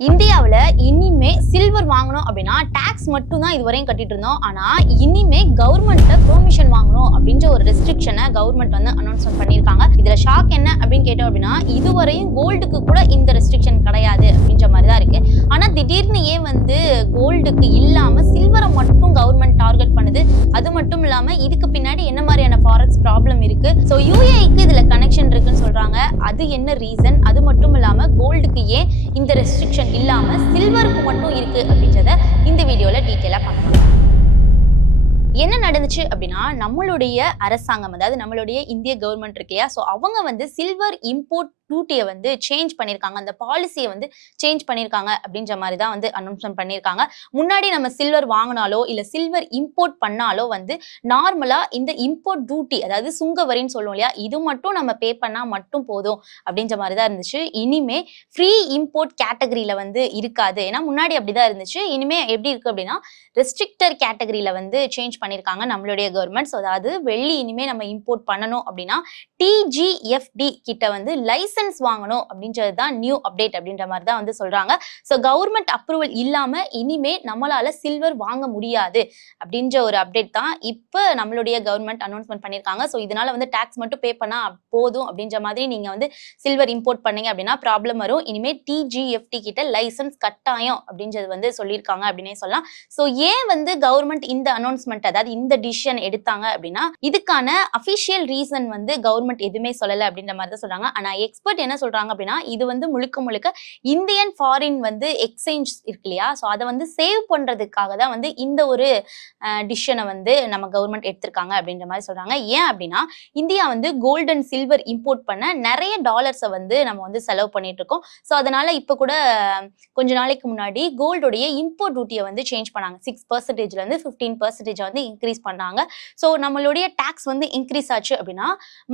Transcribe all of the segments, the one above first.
இந்தியாவுல இனிமே சில்வர் வாங்கணும் அப்படின்னா டாக்ஸ் மட்டும் தான் இதுவரையும் கட்டிட்டு இருந்தோம். ஆனா இனிமே கவர்மெண்ட்ல பெர்மிஷன் வாங்கணும் அப்படின்ற ஒரு ரெஸ்ட்ரிக்ஷனை கவர்மெண்ட் வந்து அனௌன்ஸ்மெண்ட் பண்ணிருக்காங்க. இதுல ஷாக் என்ன அப்படின்னு கேட்டோம் அப்படின்னா, இதுவரையும் கோல்டுக்கு கூட இந்த ரெஸ்ட்ரிக்ஷன் கிடையாது அப்படின்ற மாதிரி தான் இருக்கு. ஆனா திடீர்னு ஏன் வந்து கோல்டுக்கு இல்லாம சில்வரை மட்டும் கவர்மெண்ட் டார்கெட் பண்ணுது? அது மட்டும் இல்லாம இதுக்கு பின்னாடி என்ன மாதிரியான ஃபாரெக்ஸ் ப்ராப்ளம் இருக்கு? ஸோ யூஏக்கு இதுல கனெக்ஷன் இருக்குன்னு சொல்றாங்க. அது என்ன ரீசன்? அது மட்டும் இல்லாம கோல்டுக்கு ஏன் இந்த ரெஸ்ட்ரிக்ஷன் இல்லாம சில்வருக்கு மட்டும் இருக்கு அப்படின்றத இந்த வீடியோல டீடைலா பார்க்கலாம். என்ன நடந்துச்சு அப்படின்னா, நம்மளுடைய அரசாங்கம், அதாவது நம்மளுடைய இந்திய கவர்மெண்ட் இருக்கு இல்லையா, ஸோ அவங்க வந்து சில்வர் இம்போர்ட் டியூட்டியை வந்து சேஞ்ச் பண்ணியிருக்காங்க. அந்த பாலிசியை வந்து சேஞ்ச் பண்ணியிருக்காங்க அப்படின்ற மாதிரி தான் வந்து அனௌன்ஸ்மெண்ட் பண்ணியிருக்காங்க. முன்னாடி நம்ம சில்வர் வாங்கினாலோ இல்ல சில்வர் இம்போர்ட் பண்ணாலோ வந்து நார்மலா இந்த இம்போர்ட் டியூட்டி, அதாவது சுங்க வரின்னு சொல்லுவோம் இல்லையா, இது மட்டும் நம்ம பே பண்ணா மட்டும் போதும் அப்படின்ற மாதிரி தான் இருந்துச்சு. இனிமே ஃப்ரீ இம்போர்ட் கேட்டகரியில வந்து இருக்காது. ஏன்னா முன்னாடி அப்படிதான் இருந்துச்சு. இனிமே எப்படி இருக்கு அப்படின்னா, ரெஸ்ட்ரிக்டர் கேட்டகரியில வந்து சேஞ்ச் பண்ணியிருக்காங்க நம்மளுடைய கவர்மெண்ட். ஸோ அதாவது வெள்ளி இனிமே நம்ம இம்போர்ட் பண்ணணும் அப்படின்னா டிஜிஎஃப்டி கிட்ட வந்து லைசன்ஸ் வாங்கணும் அப்படின்றது தான் நியூ அப்டேட் அப்படின்ற மாதிரி தான் வந்து சொல்றாங்க. ஸோ கவர்மெண்ட் அப்ரூவல் இல்லாம இனிமே நம்மளால சில்வர் வாங்க முடியாது அப்படின்ற ஒரு அப்டேட் தான் இப்ப நம்மளுடைய கவர்மெண்ட் அனௌன்ஸ்மெண்ட் பண்ணியிருக்காங்க. ஸோ இதனால வந்து டாக்ஸ் மட்டும் பே பண்ணா போதும் அப்படின்ற மாதிரி நீங்க வந்து சில்வர் இம்போர்ட் பண்ணீங்க அப்படின்னா ப்ராப்ளம் வரும். இனிமே டிஜிஎஃப்டி கிட்ட லைசன்ஸ் கட்டாயம் அப்படின்றது வந்து சொல்லியிருக்காங்க அப்படின்னே சொல்லலாம். ஸோ ஏன் வந்து கவர்மெண்ட் இந்த அனௌன்ஸ்மெண்ட், அதாவது இந்த டிசிஷன் எடுத்தாங்க அப்படின்னா, இதுக்கான அபிஷியல் ரீசன் வந்து கவர்மெண்ட் எதுவுமே சொல்லல அப்படின்ற மாதிரி தான் சொல்றாங்க. ஆனா எக்ஸ்பர்ட் என்ன சொல்றாங்க அப்படின்னா, இது வந்து முழுக்க முழுக்க இந்தியன் ஃபாரின் வந்து எக்ஸ்சேஞ்ச் இருக்கு இல்லையா, ஸோ அதை வந்து சேவ் பண்றதுக்காக தான் வந்து இந்த ஒரு டிசிஷனை வந்து நம்ம கவர்மெண்ட் எடுத்திருக்காங்க அப்படின்ற மாதிரி சொல்றாங்க. ஏன் அப்படின்னா, இந்தியா வந்து கோல்டு அண்ட் சில்வர் இம்போர்ட் பண்ண நிறைய டாலர்ஸை வந்து நம்ம வந்து செலவு பண்ணிட்டு இருக்கோம். ஸோ அதனால இப்ப கூட கொஞ்ச நாளைக்கு முன்னாடி கோல்டோடைய இம்போர்ட் டியூட்டியை வந்து சேஞ்ச் பண்ணாங்க. 6% இருந்து 15% வந்து இன்க்ரீஸ் பண்ணாங்க. ஸோ நம்மளுடைய டாக்ஸ் வந்து இன்க்ரீஸ் ஆச்சு அப்படின்னா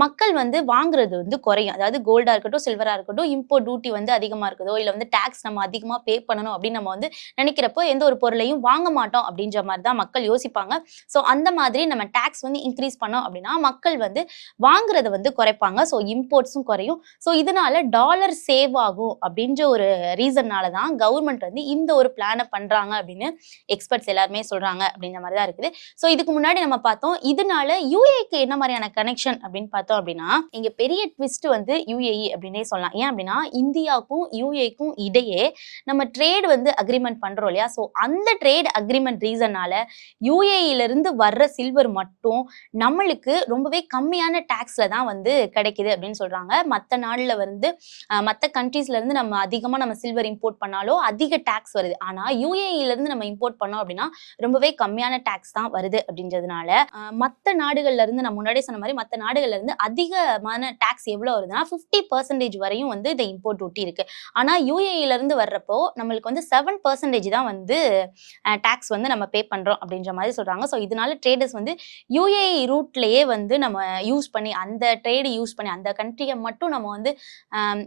மக்கள் வந்து வாங்குறது வந்து குறையும். அதாவது கோல்டா இருக்கட்டும், சில்வரா இருக்கட்டும், இம்போர்ட் டியூட்டி வந்து அதிகமா இருக்குதோ இல்ல வந்து டாக்ஸ் நம்ம அதிகமா பே பண்ணணும் அப்படின்னு நம்ம வந்து நினைக்கிறப்போ எந்த ஒரு பொருளையும் வாங்க மாட்டோம் அப்படின்ற மாதிரி தான் மக்கள் யோசிப்பாங்க. ஸோ அந்த மாதிரி நம்ம டாக்ஸ் வந்து இன்க்ரீஸ் பண்ணோம் அப்படின்னா மக்கள் வந்து வாங்குறத வந்து குறைப்பாங்க. ஸோ இம்போர்ட்ஸும் குறையும். ஸோ இதனால டாலர் சேவ் ஆகும் அப்படின்ற ஒரு ரீசன்னால தான் கவர்மெண்ட் வந்து இந்த ஒரு பிளானை பண்றாங்க அப்படின்னு எக்ஸ்பர்ட்ஸ் எல்லாருமே சொல்றாங்க அப்படின்ற மாதிரி தான் இருக்குது. ஸோ இதுக்கு முன்னாடி நம்ம பார்த்தோம், இதனால யூஏக்கு என்ன மாதிரியான கனெக்ஷன் அப்படின்னு பார்த்தோம் அப்படின்னா, இங்க பெரிய ட்விஸ்ட் வந்து யூஏஇ அப்படின்னே சொல்லலாம். ஏன் அப்படின்னா, இந்தியாவுக்கும் யூஏக்கும் இடையே நம்ம ட்ரேட் வந்து அக்ரிமெண்ட் பண்றோம் இல்லையா, ஸோ அந்த ட்ரேட் அக்ரிமெண்ட் ரீசனால யூஏஇல இருந்து வர்ற சில்வர் மட்டும் நம்மளுக்கு ரொம்பவே கம்மியான டாக்ஸ்ல தான் வந்து கிடைக்குது அப்படின்னு சொல்றாங்க. மற்ற நாடுல வந்து மற்ற கண்ட்ரீஸ்ல இருந்து நம்ம அதிகமா நம்ம சில்வர் இம்போர்ட் பண்ணாலும் அதிக டாக்ஸ் வருது. ஆனா யூஏஇல இருந்து நம்ம இம்போர்ட் பண்ணோம் அப்படின்னா ரொம்பவே கம்மியான டாக்ஸ் தான் வருது அப்படின்றதுனால மற்ற நாடுகள்ல இருந்து, நான் முன்னாடியே சொன்ன மாதிரி மற்ற நாடுகள்ல இருந்து அதிகமான டாக்ஸ் எவ்வளவு வருதுன்னா 50% வரையும் வந்து இந்த இம்போர்ட் டியூட்டி இருக்கு. ஆனா யூஏஇல இருந்து வர்றப்போ நம்மளுக்கு வந்து 7% தான் வந்து டாக்ஸ் வந்து நம்ம பே பண்றோம் அப்படின்ற மாதிரி சொல்றாங்க. ஸோ இதனால ட்ரேடர்ஸ் வந்து யூஏஇ ரூட்லயே வந்து நம்ம யூஸ் பண்ணி, அந்த ட்ரேடு யூஸ் பண்ணி, அந்த கண்ட்ரியை மட்டும் நம்ம வந்து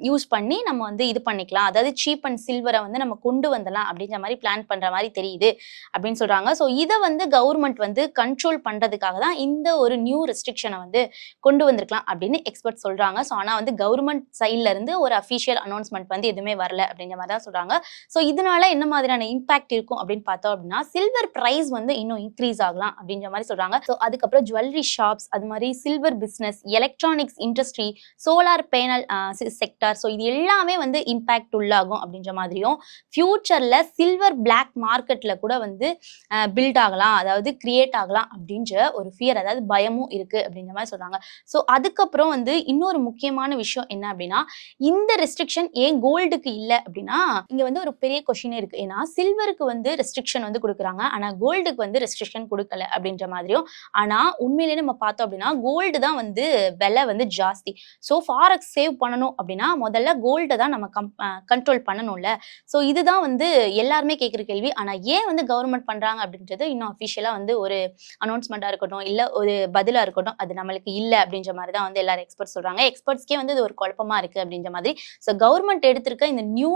யூஸ் பண்ணி நம்ம வந்து இது பண்ணிக்கலாம். அதாவது சீப் அண்ட் சில்வரை வந்து நம்ம கொண்டு வந்துடலாம் அப்படின்ற மாதிரி பிளான் பண்ற மாதிரி தெரியுது அப்படின்னு சொல்றாங்க. ஸோ இதை வந்து கவர்மெண்ட் வந்து கண்ட்ரோல் பண்றதுக்காக தான் இந்த ஒரு நியூ ரெஸ்ட்ரிக்ஷனை வந்து கொண்டு வந்திருக்கலாம் அப்படின்னு எக்ஸ்பர்ட் சொல்றாங்க. ஸோ ஆனா வந்து கவர்மெண்ட் சைட்ல இருந்து ஒரு அஃபிஷியல் அனௌன்ஸ்மெண்ட் வந்து எதுவுமே வரல அப்படின்ற மாதிரி தான் சொல்றாங்க. ஸோ இதனால என்ன மாதிரியான இம்பாக்ட் இருக்கும் அப்படின்னு பார்த்தோம் அப்படின்னா, சில்வர் பிரைஸ் வந்து இன்னும் இன்க்ரீஸ் ஆகலாம் அப்படின்ற மாதிரி சொல்றாங்க. ஸோ அதுக்கப்புறம் ஜுவல்லரி ஷாப்ஸ், அது மாதிரி silver business, electronics industry, solar panel sector, so இது எல்லாமே வந்து இம்பாக்ட் உள்ளாகும் அப்படின்ற மாதிரியும், ஃபியூச்சர்ல சில்வர் பிளாக் மார்க்கெட்ல கூட வந்து பில்ட் ஆகலாம், அதாவது கிரியேட் ஆகலாம் அப்படின்ற ஒரு ஃபியர், அதாவது பயமும் இருக்கு அப்படின்ற மாதிரி சொல்றாங்க. ஸோ அதுக்கப்புறம் வந்து இன்னொரு முக்கியமான விஷயம் என்ன அப்படின்னா, இந்த ரெஸ்ட்ரிக்ஷன் ஏன் கோல்டுக்கு இல்லை அப்படின்னா, இங்க வந்து ஒரு பெரிய கொஸ்டினே இருக்கு. ஏன்னா சில்வருக்கு வந்து ரெஸ்ட்ரிக்ஷன் வந்து கொடுக்குறாங்க, ஆனா கோல்டுக்கு வந்து ரெஸ்ட்ரிக்ஷன் கொடுக்கல அப்படின்ற மாதிரியும். ஆனா உண்மையிலேயே நம்ம பார்த்தோம் அப்படின்னா கோல்டு தான் வந்து விலை வந்து ஜாஸ்தி. ஸோ ஃபாரெக்ஸ் சேவ் பண்ணணும் அப்படின்னா முதல்ல கோல்டை தான் நம்ம கண்ட்ரோல் பண்ணணும்ல. ஸோ இதுதான் வந்து எல்லாருமே கேட்குற கேள்வி. ஆனா ஏன் வந்து கவர்மெண்ட் பண்றாங்க அப்படின்றது இன்னும் அஃபிஷியலா வந்து ஒரு அனௌன்ஸ்மெண்டா இருக்கட்டும், இல்ல ஒரு பதிலா இருக்கட்டும், அது நம்மளுக்கு இல்லை அப்படின்ற மாதிரி தான் வந்து எல்லாரும் எக்ஸ்பர்ட்ஸ் சொல்றாங்க. எக்ஸ்பர்ட்ஸ்க்கே வந்து இது ஒரு குழப்பமா இருக்கு அப்படின்ற மாதிரி. ஸோ கவர்மெண்ட் எடுத்திருக்க இந்த நியூ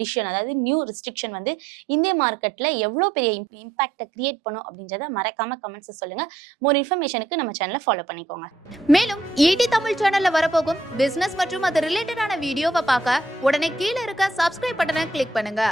டிசிஷன், அதாவது நியூ ரெஸ்ட்ரிக்ஷன் வந்து இந்திய மார்க்கெட்ல எவ்வளவு பெரிய இம்பாக்ட கிரியேட் பண்ணும் அப்படின்றத மறக்காம கமெண்ட்ஸ் சொல்லுங்க. மோர் இன்ஃபர்மேஷனுக்கு நம்ம சேனலை ஃபாலோ பண்ணிக்கோங்க. மேலும் ஈடி தமிழ் சேனல்ல வரப்போகும் பிசினஸ் மற்றும் அது ரிலேட்டடான வீடியோவை பார்க்க உடனே கீழே இருக்க சப்ஸ்கிரைப் பட்டனை கிளிக் பண்ணுங்க.